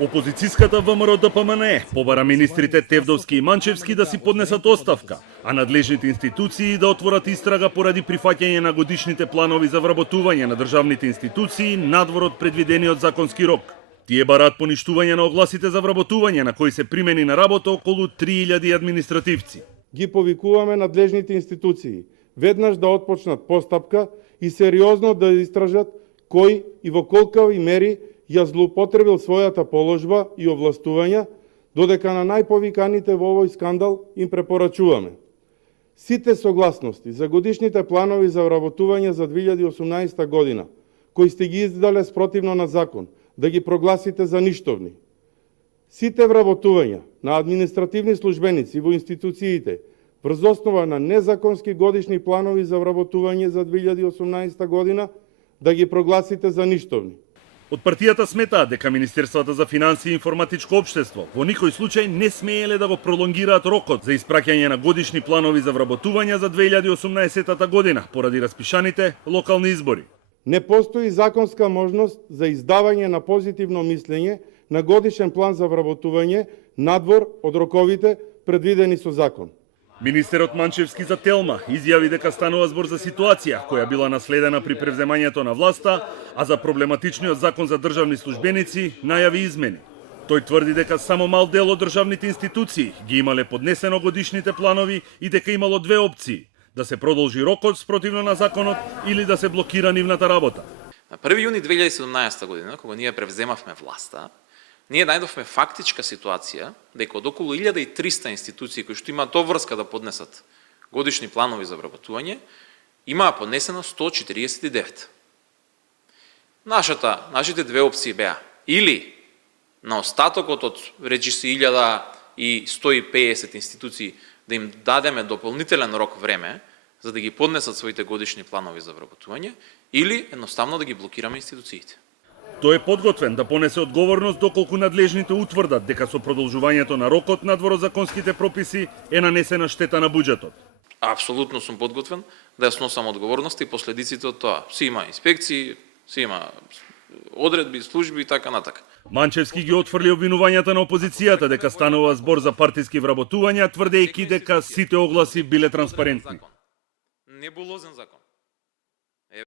Опозицијската ВМРО-ДПМНЕ побара министрите Тевдовски и Манчевски да си поднесат оставка, а надлежните институции да отворат истрага поради прифаќање на годишните планови за вработување на државните институции надвор од предвидениот законски рок. Тие бараат поништување на огласите за вработување на кои се примени на работа околу 3000 административци. Ги повикуваме надлежните институции веднаш да отпочнат постапка и сериозно да истражат кој и во колкави мери ја злоупотребил својата положба и овластувања, додека на најповиканите во овој скандал им препорачуваме сите согласности за годишните планови за вработување за 2018 година, кои сте ги издале спротивно на закон, да ги прогласите за ништовни. Сите вработувања на административни службеници во институциите врз основа на незаконски годишни планови за вработување за 2018 година да ги прогласите за ништовни. Од партијата сметаат дека Министерствата за финансии и информатичко општество во никој случај не смееле да го пролонгираат рокот за испраќање на годишни планови за вработување за 2018 година поради распишаните локални избори. Не постои законска можност за издавање на позитивно мислење на годишен план за вработување надвор од роковите предвидени со закон. Министерот Манчевски за Телма изјави дека станува збор за ситуација која била наследена при превземањето на власта, а за проблематичниот закон за државни службеници најави измени. Тој тврди дека само мал дел од државните институции ги имале поднесено годишните планови и дека имало две опции: да се продолжи рокот спротивно на законот или да се блокира нивната работа. На 1 јуни 2017 година, кога ние превземавме власта, ние најдовме фактичка ситуација дека од околу 1300 институции кои што имаат обврска да поднесат годишни планови за вработување, имаа поднесено 149. Нашите две опции беа или на остатокот од речиси 1150 институции да им дадеме дополнителен рок време за да ги поднесат своите годишни планови за вработување, или едноставно да ги блокираме институциите. Тој е подготвен да понесе одговорност доколку надлежните утврдат дека со продолжувањето на рокот надвор од законските прописи е нанесена штета на буџетот. Апсолутно сум подготвен да ја сносам одговорноста и последиците од тоа. Си има инспекции, си има одредби, служби и така натака. Манчевски ги отфрли обвинувањата на опозицијата дека станува збор за партиски вработувања, тврдејќи дека сите огласи биле транспарентни. Небулозен закон.